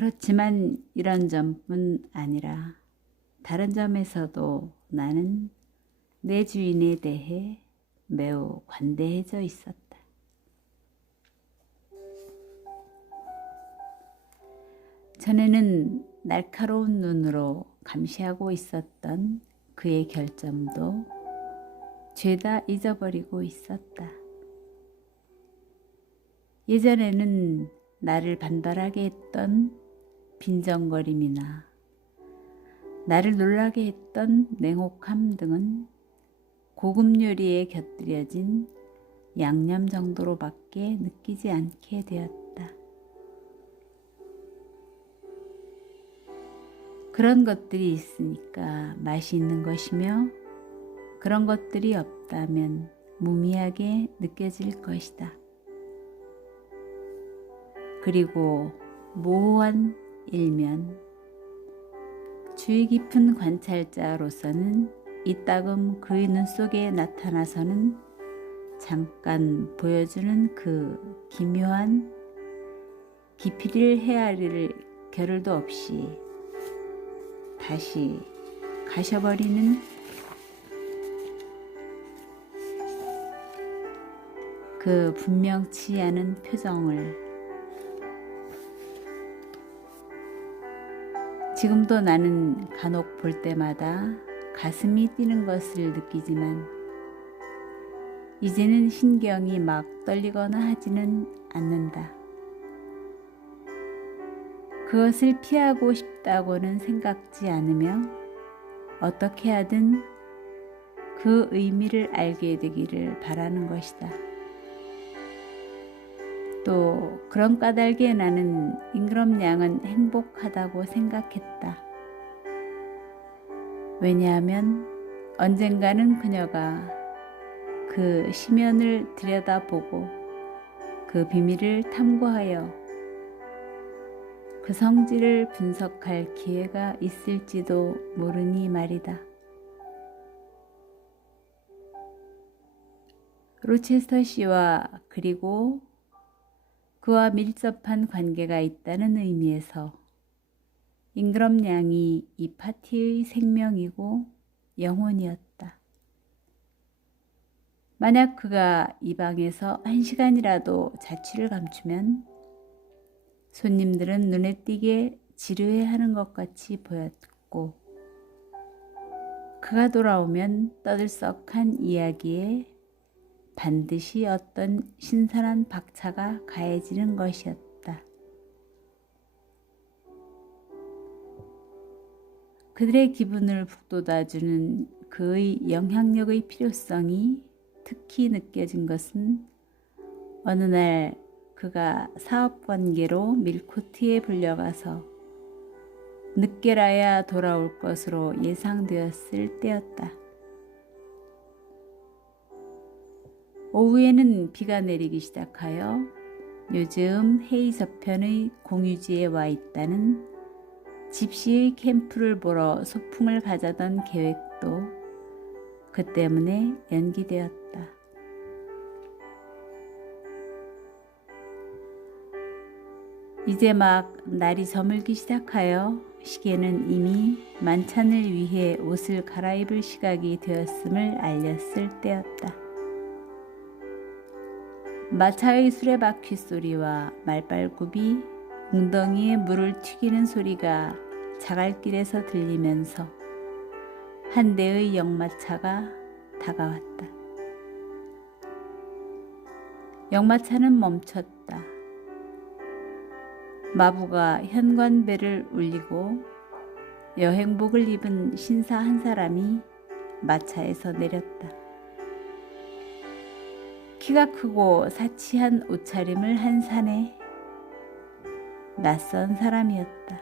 그렇지만 이런 점뿐 아니라 다른 점에서도 나는 내 주인에 대해 매우 관대해져 있었다. 전에는 날카로운 눈으로 감시하고 있었던 그의 결점도 죄다 잊어버리고 있었다. 예전에는 나를 반발하게 했던 빈정거림이나 나를 놀라게 했던 냉혹함 등은 고급 요리에 곁들여진 양념 정도로밖에 느끼지 않게 되었다. 그런 것들이 있으니까 맛이 있는 것이며 그런 것들이 없다면 무미하게 느껴질 것이다. 그리고 모호한 일면, 주의 깊은 관찰자로서는 이따금 그의 눈 속에 나타나서는 잠깐 보여주는 그 기묘한 깊이를 헤아릴 겨를도 없이 다시 가셔버리는 그 분명치 않은 표정을 지금도 나는 간혹 볼 때마다 가슴이 뛰는 것을 느끼지만 이제는 신경이 막 떨리거나 하지는 않는다. 그것을 피하고 싶다고는 생각지 않으며 어떻게 하든 그 의미를 알게 되기를 바라는 것이다. 또 그런 까닭에 나는 잉그럼 양은 행복하다고 생각했다. 왜냐하면 언젠가는 그녀가 그 심연을 들여다보고 그 비밀을 탐구하여 그 성질을 분석할 기회가 있을지도 모르니 말이다. 로체스터 씨와 그리고 그와 밀접한 관계가 있다는 의미에서 잉그럼 양이 이 파티의 생명이고 영혼이었다. 만약 그가 이 방에서 1시간이라도 자취를 감추면 손님들은 눈에 띄게 지루해하는 것 같이 보였고 그가 돌아오면 떠들썩한 이야기에 반드시 어떤 신선한 박차가 가해지는 것이었다. 그들의 기분을 북돋아주는 그의 영향력의 필요성이 특히 느껴진 것은 어느 날 그가 사업관계로 밀코트에 불려가서 늦게라야 돌아올 것으로 예상되었을 때였다. 오후에는 비가 내리기 시작하여 요즘 헤이 저편의 공유지에 와 있다는 집시의 캠프를 보러 소풍을 가자던 계획도 그 때문에 연기되었다. 이제 막 날이 저물기 시작하여 시계는 이미 만찬을 위해 옷을 갈아입을 시각이 되었음을 알렸을 때였다. 마차의 수레바퀴 소리와 말발굽이 웅덩이에 물을 튀기는 소리가 자갈길에서 들리면서 한 대의 역마차가 다가왔다. 역마차는 멈췄다. 마부가 현관벨을 울리고 여행복을 입은 신사 한 사람이 마차에서 내렸다. 키가 크고 사치한 옷차림을 한 사내 낯선 사람이었다.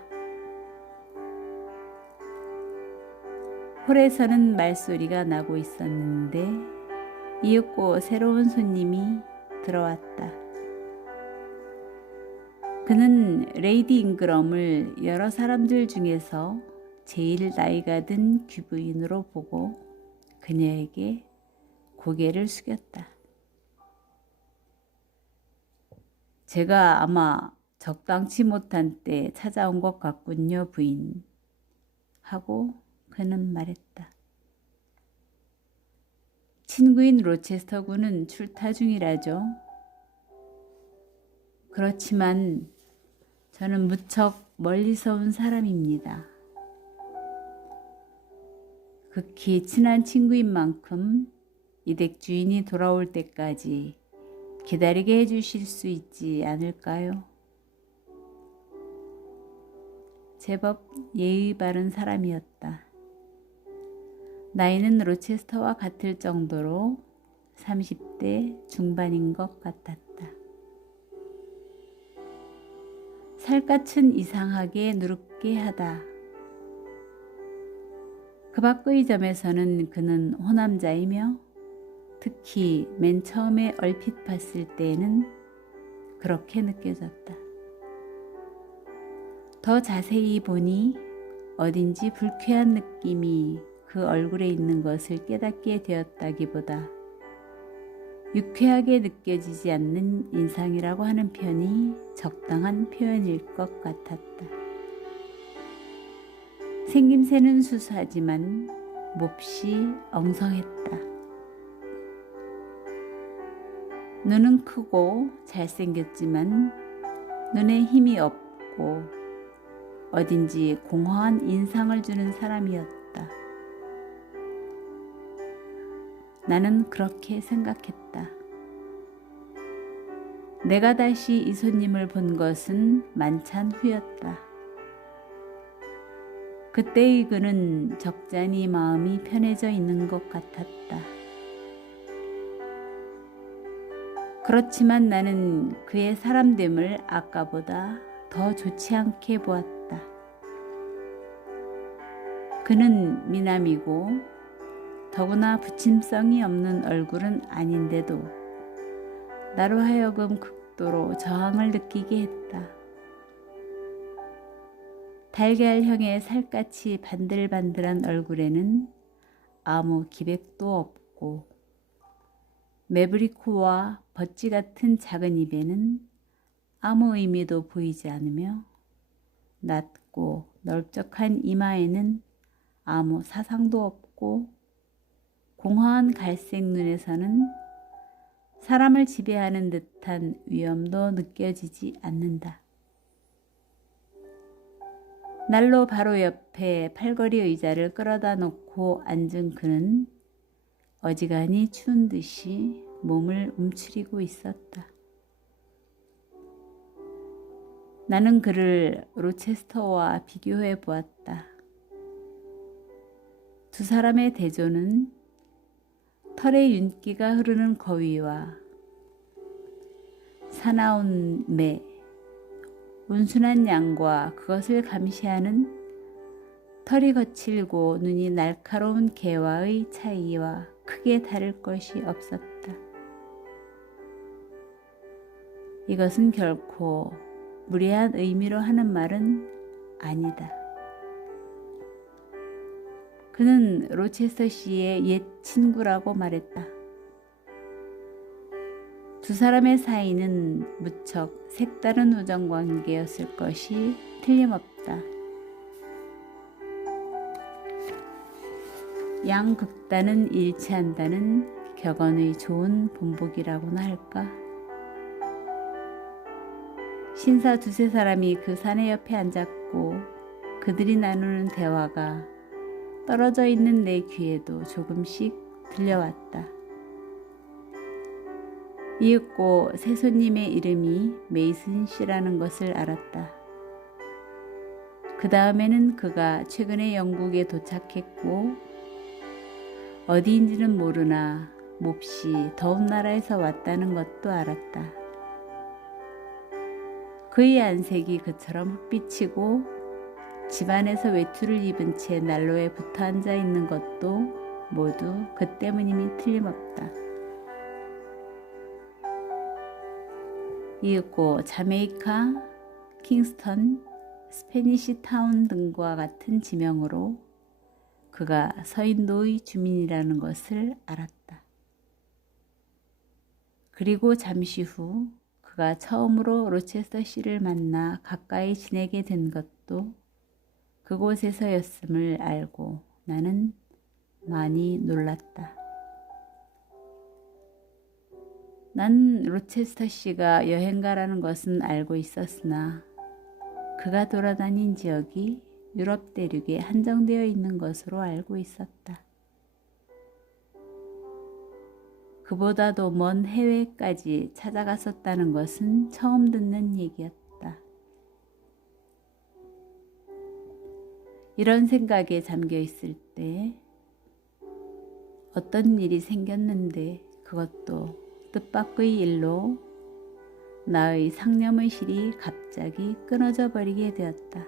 홀에서는 말소리가 나고 있었는데 이윽고 새로운 손님이 들어왔다. 그는 레이디 잉그럼을 여러 사람들 중에서 제일 나이가 든 귀부인으로 보고 그녀에게 고개를 숙였다. 제가 아마 적당치 못한 때 찾아온 것 같군요, 부인. 하고 그는 말했다. 친구인 로체스터 군은 출타 중이라죠. 그렇지만 저는 무척 멀리서 온 사람입니다. 극히 친한 친구인 만큼 이 댁 주인이 돌아올 때까지 기다리게 해주실 수 있지 않을까요? 제법 예의 바른 사람이었다. 나이는 로체스터와 같을 정도로 30대 중반인 것 같았다. 살갗은 이상하게 누렇게 하다. 그 밖의 점에서는 그는 호남자이며 특히 맨 처음에 얼핏 봤을 때에는 그렇게 느껴졌다. 더 자세히 보니 어딘지 불쾌한 느낌이 그 얼굴에 있는 것을 깨닫게 되었다기보다 유쾌하게 느껴지지 않는 인상이라고 하는 편이 적당한 표현일 것 같았다. 생김새는 수수하지만 몹시 엉성했다. 눈은 크고 잘생겼지만 눈에 힘이 없고 어딘지 공허한 인상을 주는 사람이었다. 나는 그렇게 생각했다. 내가 다시 이 손님을 본 것은 만찬 후였다. 그때의 그는 적잖이 마음이 편해져 있는 것 같았다. 그렇지만 나는 그의 사람됨을 아까보다 더 좋지 않게 보았다. 그는 미남이고 더구나 부침성이 없는 얼굴은 아닌데도 나로 하여금 극도로 저항을 느끼게 했다. 달걀형의 살갗이 반들반들한 얼굴에는 아무 기백도 없고 매부리 코와 버찌 같은 작은 입에는 아무 의미도 보이지 않으며 낮고 넓적한 이마에는 아무 사상도 없고 공허한 갈색 눈에서는 사람을 지배하는 듯한 위엄도 느껴지지 않는다. 난로 바로 옆에 팔걸이 의자를 끌어다 놓고 앉은 그는 어지간히 추운 듯이 몸을 움츠리고 있었다. 나는 그를 로체스터와 비교해 보았다. 두 사람의 대조는 털의 윤기가 흐르는 거위와 사나운 매, 온순한 양과 그것을 감시하는 털이 거칠고 눈이 날카로운 개와의 차이와 크게 다를 것이 없었다. 이것은 결코 무례한 의미로 하는 말은 아니다. 그는 로체스터 씨의 옛 친구라고 말했다. 두 사람의 사이는 무척 색다른 우정관계였을 것이 틀림없다. 양극단은 일치한다는 격언의 좋은 본보기라고나 할까? 신사 두세 사람이 그 사내 옆에 앉았고 그들이 나누는 대화가 떨어져 있는 내 귀에도 조금씩 들려왔다. 이윽고 새 손님의 이름이 메이슨 씨라는 것을 알았다. 그 다음에는 그가 최근에 영국에 도착했고 어디인지는 모르나 몹시 더운 나라에서 왔다는 것도 알았다. 그의 안색이 그처럼 흑빛이고 집안에서 외투를 입은 채 난로에 붙어 앉아 있는 것도 모두 그 때문임이 틀림없다. 이윽고 자메이카, 킹스턴, 스페니시 타운 등과 같은 지명으로 그가 서인도의 주민이라는 것을 알았다. 그리고 잠시 후 그가 처음으로 로체스터 씨를 만나 가까이 지내게 된 것도 그곳에서였음을 알고 나는 많이 놀랐다. 난 로체스터 씨가 여행가라는 것은 알고 있었으나 그가 돌아다닌 지역이 유럽 대륙에 한정되어 있는 것으로 알고 있었다. 그보다도 먼 해외까지 찾아갔었다는 것은 처음 듣는 얘기였다. 이런 생각에 잠겨 있을 때 어떤 일이 생겼는데 그것도 뜻밖의 일로 나의 상념의실이 갑자기 끊어져 버리게 되었다.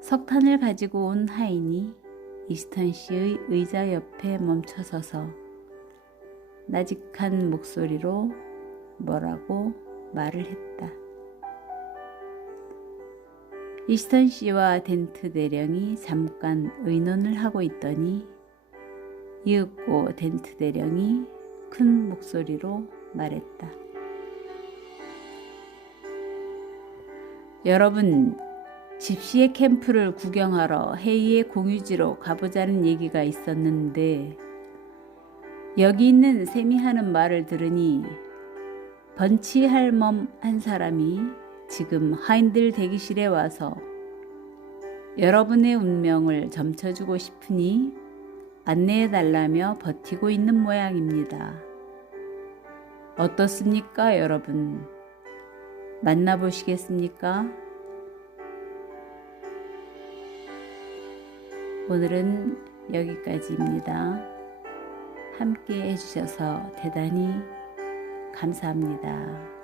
석탄을 가지고 온 하인이 이스턴 씨의 의자 옆에 멈춰서서 나직한 목소리로 뭐라고 말을 했다. 이스턴 씨와 덴트 대령이 잠깐 의논을 하고 있더니 이윽고 덴트 대령이 큰 목소리로 말했다. 여러분, 집시의 캠프를 구경하러 헤이의 공유지로 가보자는 얘기가 있었는데 여기 있는 셈이 하는 말을 들으니 번치 할멈 한 사람이 지금 하인들 대기실에 와서 여러분의 운명을 점쳐주고 싶으니 안내해달라며 버티고 있는 모양입니다. 어떻습니까, 여러분? 만나보시겠습니까? 오늘은 여기까지입니다. 함께 해주셔서 대단히 감사합니다.